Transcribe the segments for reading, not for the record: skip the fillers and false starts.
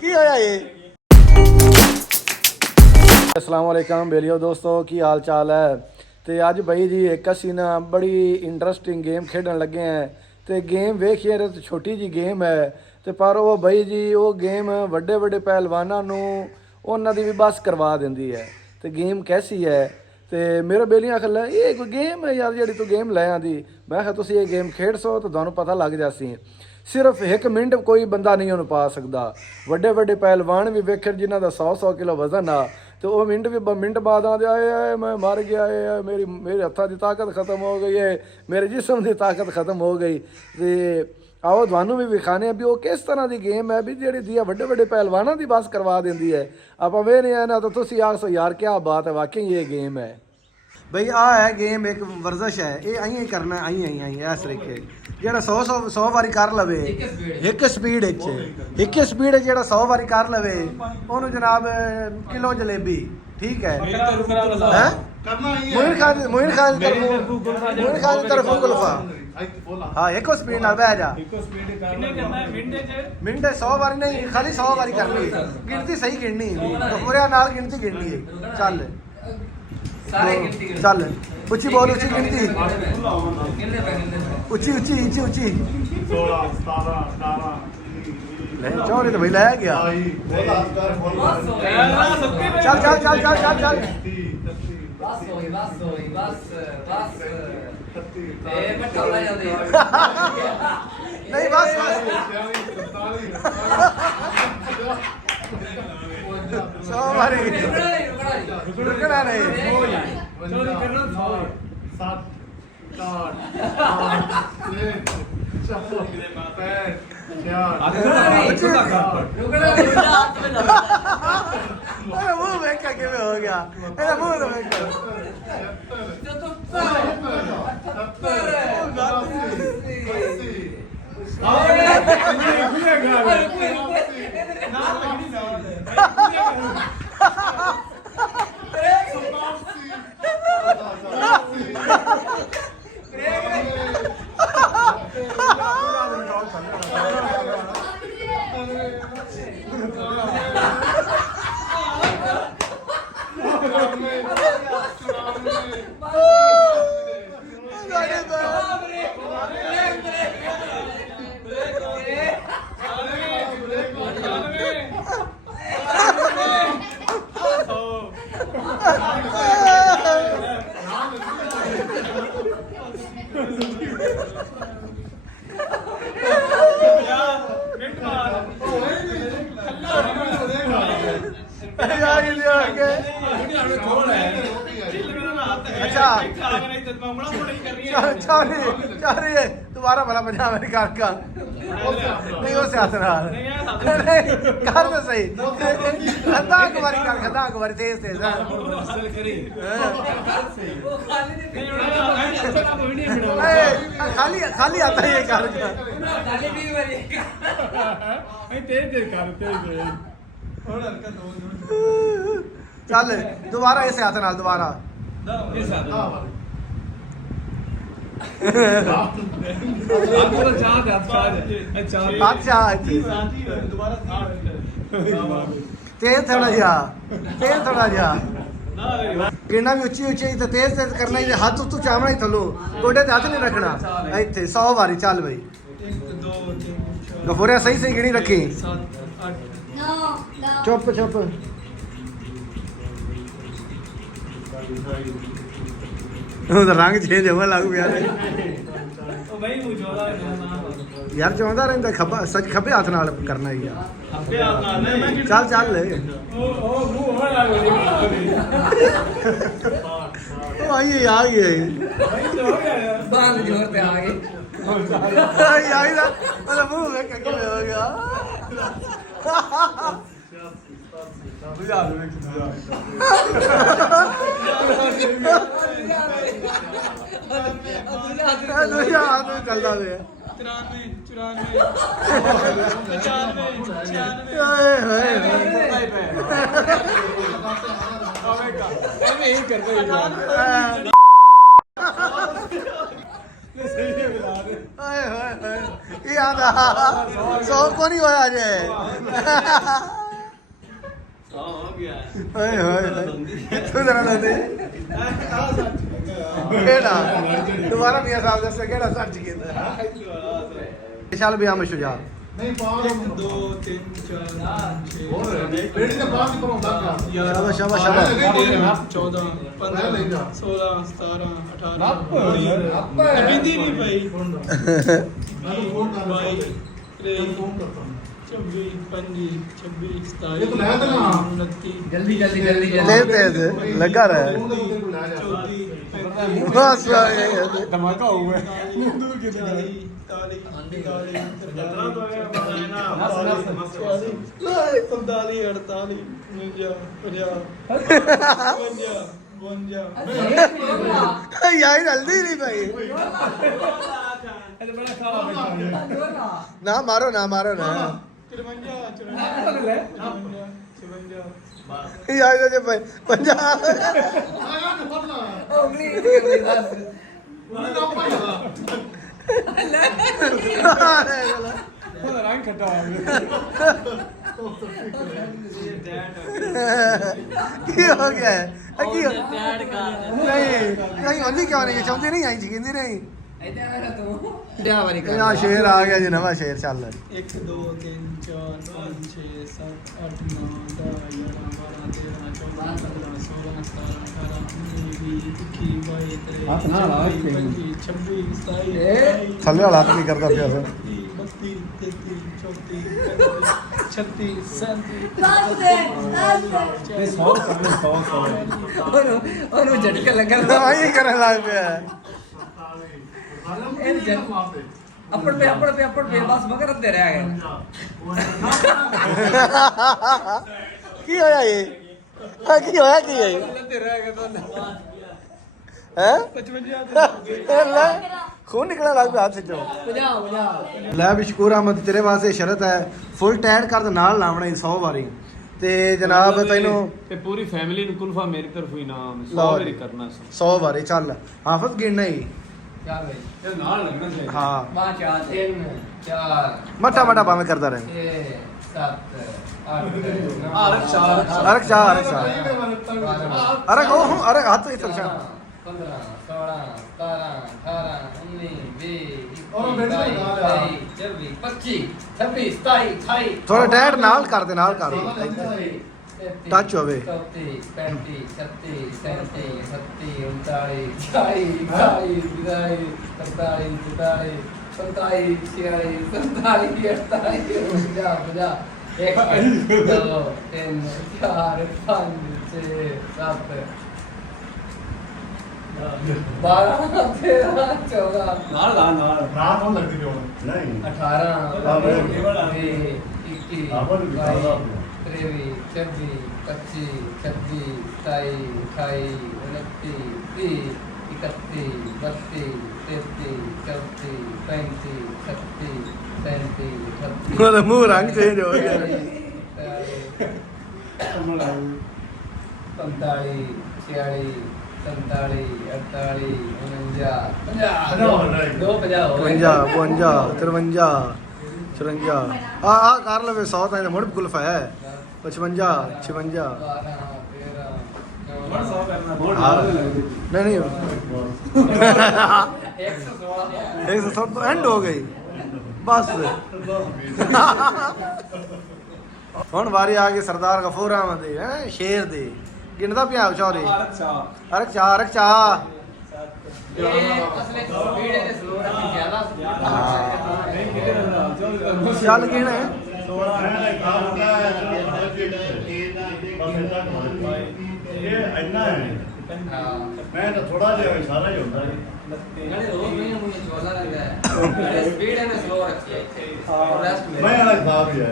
की होया ये। अस्सलाम वालेकुम बेलियो दोस्तों, की हाल चाल है। तो अज बई जी एक असी ना बड़ी इंटरस्टिंग गेम खेडन लगे हैं। तो गेम वेखिए तो छोटी जी गेम है, तो पर वो बई जी वो गेम वड्डे वड्डे पहलवानों उन्हों की भी बस करवा देंदी है। तो गेम कैसी है, तो मेरे बेलियां आखन लै ये कोई गेम है यार जी तू गेम लै आंदी। मैं आखा तुसीं ये गेम खेड सो तो तुहानूं पता लग जासी। सिर्फ एक मिनट कोई बंदा नहीं उन्होंने पा सकता। वड्डे वड्डे पहलवान भी वेखन जिन्हों का 100 किलो वजन आ, तो वो मिनट बाद आते आए मैं मर गया है, मेरे हत्थों की ताकत खत्म हो गई है, मेरे जिस्म की ताकत खत्म हो गई। तो आओ थानू भी विखाने भी वो किस तरह की गेम है भी जी वड्डे वड्डे पहलवानों की बस करवा देंदी है। आप वेने हैं ना तो तुसीं आखो यार क्या बात है, वाकई ये गेम है। बई आ है गेम एक वर्जिश है, ये आई करना आई इस तरीके जो 100 वारी कर लवे एक स्पीड एक स्पीड जो 100 वारी कर लवे उन्होंने जनाब किलो जलेबी, ठीक है। मोइन खान की तरफ गुलफा, हाँ एक स्पीड नाल बह जा। मिनट 100 वारी नहीं, खाली 100 वारी करनी, गिनती सही गिननी पूरे नाल गिनती गिननी है। चल चल उची बोल, उची गिनती उची उची उची उची 14 तो भाई लै गया। चल चल चल चल चल चल नहीं बस सॉरी रुकना नहीं। मुंह में क्या हो गया, मुंह दोबारा भला बजा मेरी कार का नहीं हो कर तो सही खदा बारी कर, खदा बारी तेज तेज खाली खाली आता है ये कार चल दोबारा ऐसे हाथ नाल दोबारा तेज थोड़ा जा गिरना भी उची उची तो तेज तेज करना ही, हाथ तू चावना ही थलो, गोडे ते हाथ नहीं रखना। इतने 100 वारी चल भाई गफूरिया सही सही गिनी रखी। चुप चुप रंग चेंज होने लग गया यार, चाहता रहा खब्बा सच खब्बे हाथ नाल करना ही चल चल आई आ गई मुंह में हो गया। चलता ਹਾਏ ਹਾਏ ਹਾਏ ਇਹ ਆਦਾ 100 ਕੋ ਨਹੀਂ ਹੋਇਆ ਜੇ ਹਾਏ ਹਾਏ ਕਿੱਥੋਂ ਜਰਾ ਲੈਂਦੇ ਕਿਹੜਾ ਦੁਬਾਰਾ ਮੀਆਂ ਸਾਹਿਬ ਦੱਸੇ ਕਿਹੜਾ ਸੱਚ ਕਹਿੰਦਾ ਚੱਲ ਵੀ ਆਮ ਸ਼ੁਜਾ ਨਹੀਂ ਪਾਉ 1 2 3 4 5 6 ਹੋਰ ਬੇੜੀ ਦੇ ਬਾਅਦ ਹੀ ਪਰੋਂਦਾ ਪਿਆ ਸ਼ਾਬਾਸ਼ ਸ਼ਾਬਾਸ਼ 14 15 16 17 18 ਬਿੰਦੀ ਨਹੀਂ ਪਈ 24 25 26 27 ਇਹ ਤਾਂ ਲੈ ਦੇਣਾ 29 जल्दी तेज तेज लगा रहा है 34 बस धमाका हुआ है दूर के 40 यार जल्दी नहीं भाई ना मारो ना मारो ना यार जे पंजाब रंग खट्टा की हो गया है की हो नहीं होली क्यों नहीं चाहती नहीं आई जिंदी नहीं यहाँ शेर आ गया जी नवा शेर चल 1 2 3 4 5 6 7 8 9 10 11 12 13 14 15 16 17 18 19 20 21 22 हाथ ना ला, 25 26 27 थल्ले वाला हाथ नहीं करता पिया फिर 32 33 34 36 37 ਉਹਨੂੰ ਝਟਕਾ ਲੱਗਾ हाँ ये करने लग पे है ਅੱਪੜ ਪੇ ਬਸ ਮਗਰ ਅੱਧੇ ਰਹਿ ਗਏ की होया ये हाँ की होया की है ਅੱਧੇ ਰਹਿ ਗਏ ਦੋਨੇ हैं 55 ले खून निकलने लग पे हाथ से जो 50 ਲੈ ਬਿਸ਼ਕੂਰ ਅਹਿਮਦ ਤੇਰੇ ਵਾਸਤੇ ਸ਼ਰਤ ਹੈ ਫੁੱਲ ਟਾਈਟ ਕਰ ਦੇ ਨਾਲ ਲਾਉਣਾ 100 ਵਾਰੀ ਤੇ ਜਨਾਬ ਤੈਨੂੰ ਤੇ ਪੂਰੀ ਫੈਮਿਲੀ ਨੂੰ ਕੁਲਫਾ ਮੇਰੀ ਤਰਫੋਂ ਇਨਾਮ 100 ਲਓ ਵਾਰੀ ਜੀ। ਕਰਨਾ 100 ਵਾਰੀ ਚੱਲ ਹਾਫਜ਼ ਗਿਣਨਾ ਹੀ ਚਾਰ ਬਈ ਤੇ ਨਾਲ ਲੱਗਣਾ ਚਾਹੀਦਾ ਹਾਂ ਮਾਂ ਚਾਰ 3 4 ਮੱਠਾ ਮੱਠਾ ਭਾਵੇਂ ਕਰਦਾ ਰਹੇ 6 7 8 ਅਰਕ ਚਾਰ ਅਰਕ ਚਾਹ ਅਰਕ ਉਹ ਅਰਕ ਹੱਥ ਹੀ ਸਰਸ਼ਾ 15 16 17 18 19 20 ਔਰ ਬੈਠ ਕੇ ਲਗਾ ਲਿਆ। 24 25 26 27 28 ਥੋੜਾ ਟਾਈਟ ਨਾਲ ਕਰ ਦੇ ਨਾਲ ਕਰ ਟੱਚ ਹੋਵੇ 34 35 37 37 38 39 40 41 42 43 44 45 46 47 48 50 1 2 3 4 5 6 7 12 13 14 ਨਾਲ ਨਾਲ ਰਾਤ ਨੂੰ ਲੱਗਦੀ ਜੋ ਨਹੀਂ 18 ਬਾਬੇ। 20 21 ਆਪਾਂ ਨੂੰ ਵਿਖਾ ਲਾ। 23 24 25 26 27 28 29 30 31 32 33 34 35 36 37 38 ਉਹਦਾ ਮੂੰਹ ਰੰਗ ਚੇਂਜ ਹੋ ਗਿਆ 45 46 47 48 49 50 52 53 54 ਆ ਕਰ ਲਵੇ 100 ਤਾਂ ਮੁੜ ਕੁਲਫ ਹੈ 55 56 ਹੁਣ 100 ਕਰਨਾ ਹਾਂ। नहीं नहीं 116 160 तो एंड हो गई बस ਹੁਣ ਵਾਰੀ ਆ ਗਈ ਸਰਦਾਰ ਗਫੂਰ ਅਹਿਮਦ ਦੀ ਹੈ ਸ਼ੇਰ ਦੀ ਗਿਣਦਾ ਪਿਆ ਚੌਰੇ ਅਰਕ ਚਾਰ ਅਰਕ ਚਾਹ ਅਰਕ ਚਾਹ ਅਸਲੇ ਵੀੜੇ ਦੇ ਸਲੋਰ ਦੀ ਜ਼ਿਆਦਾ ਚੱਲ ਗਿਣ ਇਹ ਇੰਨਾ ਹੈ ਮੈਂ ਤਾਂ ਥੋੜਾ ਜਿਹਾ ਸਾਰਾ ਹੀ ਹੁੰਦਾ ਨਾਲੇ ਰੋਜ਼ ਨਹੀਂ ਮੁਝੇ ਚੋਲਾ ਲੱਗਦਾ ਹੈ ਸਪੀਡ ਹੈ ਨਾ ਸਲੋ ਰੱਖੀ ਹੈ ਔਰ ਰੈਸਟ में ਮੈਂ ਵਾਲਾ ਖਾਬ ਹੀ ਹੈ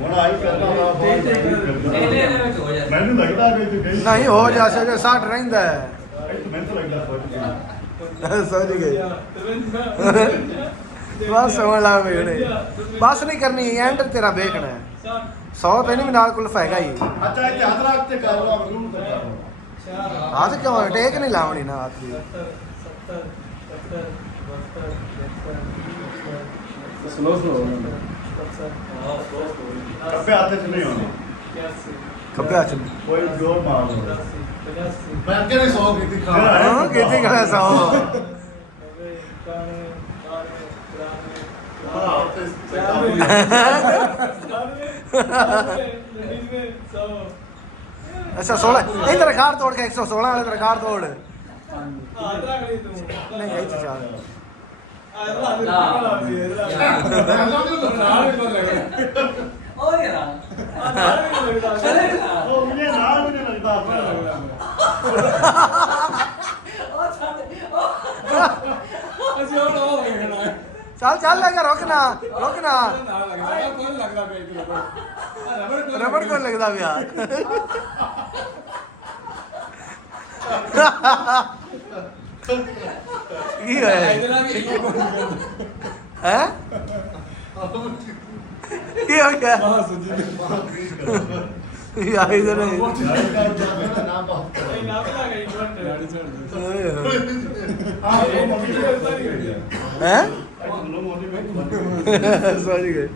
ਹੁਣ ਆਈ ਕਰਦਾ ਹਾਂ ਇਹਦੇ ਵਿੱਚ ਹੋ ਜਾਂਦਾ ਮੈਨੂੰ ਲੱਗਦਾ ਵੀ ਤੂੰ ਕਹੀ ਨਹੀਂ ਹੋ ਜਾ ਸਕੇ 60 ਰਹਿੰਦਾ ਹੈ ਮੈਨੂੰ ਤਾਂ ਲੱਗਦਾ ਸੋਚ ਸਮਝ ਗਏ ਬਸ ਸਮਝ ਲਾ ਵੀ ਹੁਣੇ ਬਸ ਨਹੀਂ ਕਰਨੀ ਐਂਡ ਤੇਰਾ ਵੇਖਣਾ ਹੈ 100 ਤੈਨੂੰ ਵੀ ਨਾਲ ਕੁਲਫ ਹੈਗਾ ਹੀ ਅੱਛਾ ਇਹ ਹੱਥ ਰੱਖ ਤੇ ਕਰ ਲਓ ਮੈਨੂੰ ਤਾਂ ਕਰ ਲਓ ਹੱਥ ਕਿਉਂ ਟੇਕ ਨਹੀਂ ਲਾਉਣੀ ਨਾ ਹੱਥ ਦੀ 70 Slow, slow. ਕੱਪੇ ਹੱਥ 'ਚ ਨਹੀਂ ਆਉਣੇ ਖੱਬੇ ਹੱਥ ਕੋਈ ਜ਼ੋਰ ਮਾਰ ਲਓ ਮੈਂ ਅੱਗੇ ਨੇ 100 ਕੀਤੀ ਖਾ ਹਾਂ ਕਿਤੇ ਕਹਣਾ ਸੌ ਅੱਛਾ 16 ਇਧਰ ਰਿਕਾਰਡ ਤੋੜ ਕੇ 116 ਵਾਲੇ ਦਾ ਰਿਕਾਰਡ ਤੋੜ ਨਹੀਂ ਇਹ ਚਾਹ और यार ਉਹ ਮੁਝੇ ਨਾਲ ਵੀ ਨਹੀਂ ਲੱਗਦਾ ਆਪਣਾ ਅਸੀਂ ਉਹ ਹੋ ਗਏ ਨਾ ਚੱਲ ਚੱਲ ਲਗਾ ਰੁਕਣਾ ਰੁਕਣਾ ਨਾਲ ਲੱਗਦਾ ਕੋਈ ਲੱਗਦਾ ਪਿਆ ਇਧਰ ਰਬੜ ਰਬੜ ਕੋਲ ਲੱਗਦਾ ਪਿਆ ਕੀ ਹੋਇਆ ਹੈ ਕੀ ਹੋ ਗਿਆ ਯਾਰ ਇਧਰ ਨਾ ਬਹੁਤ ਹੈ ਮੋਟੀਵੇਟ ਸੌਰੀ ਗਏ